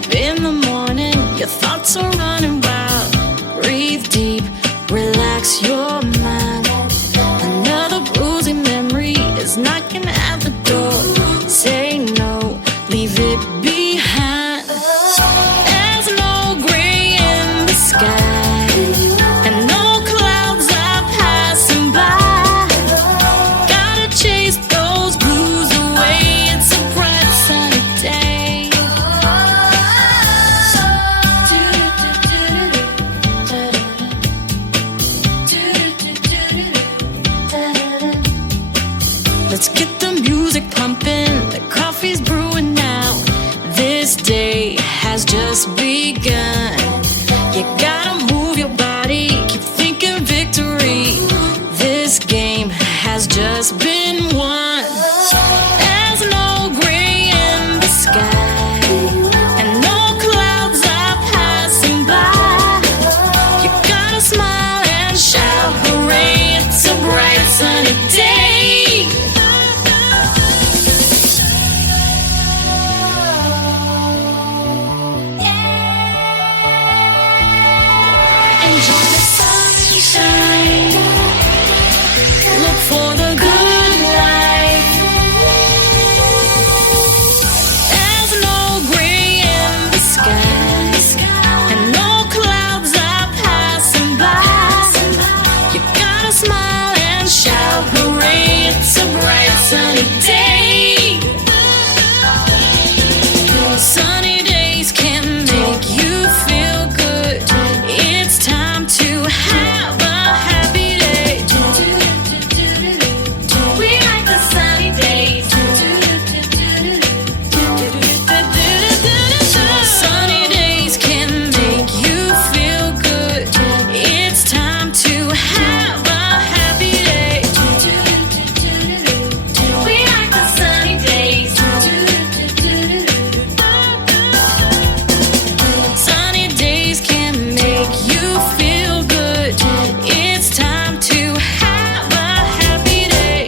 up in the morning, your thoughts are running wild. Breathe deep, relax your mind. Another bruising memory is knocking at the door. Say no, leave it behind. There's no gray in the sky, and no clouds are passing by. Gotta chase those blues away, it's a bright sunny day. Let's get the music pumping, the coffee's brewing now. This day has just begun. You gotta move your body, keep thinking victory. This game has just been won. There's no gray in the sky, and no clouds are passing by. You gotta smile and shout hooray, it's a bright sunny day. Enjoy the sunshine. Look for the good life. There's no gray in the sky, and no clouds are passing by. You gotta smile and shout hooray, it's a bright sunny day. Sunny days can make you feel good. It's time to have a happy day. We like the sunny days. Sunny days can make you feel good. It's time to have a happy day. We like the sunny days. Sunny days can make you feel good. It's time to have a happy day.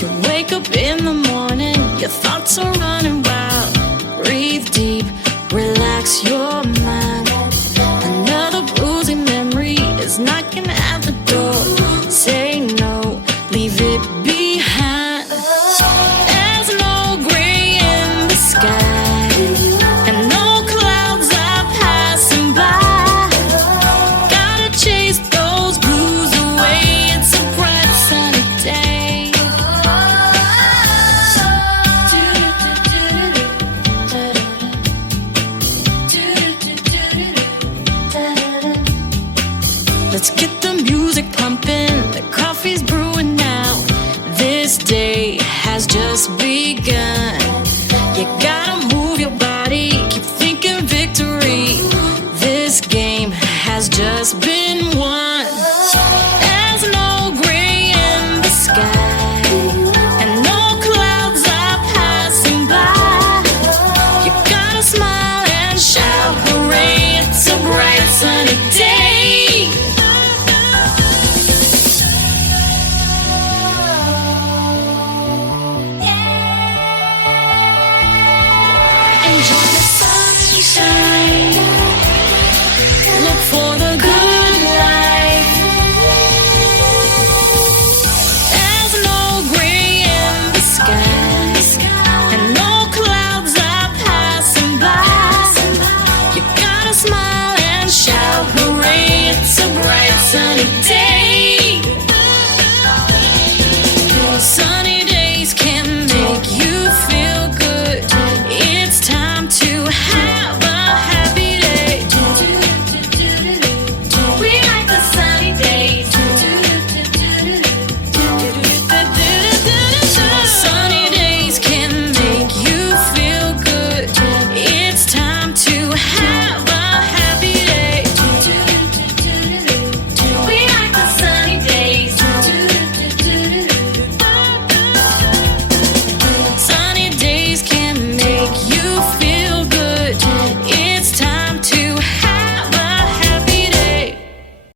You wake up in the morning, your thoughts are running wild. Breathe deep, relax your mind. Another bruising memory is knocking at the door. Say no, leave it behind. There's no gray in the sky, and no clouds are passing by. Gotta chase those blues away, it's a bright sunny day. Let's get the music pumping, the coffee's brewing now. This day has just begun. You gotta move your body, keep thinking victory. This game has just been won. There's no gray in the sky, and no clouds are passing by. You gotta smile and shout hooray, it's a bright sunny day. Enjoy the sunshine. Look for the good life. There's no gray in the sky, and no clouds are passing by. You gotta smile and shout hooray, it's a bright sunny day.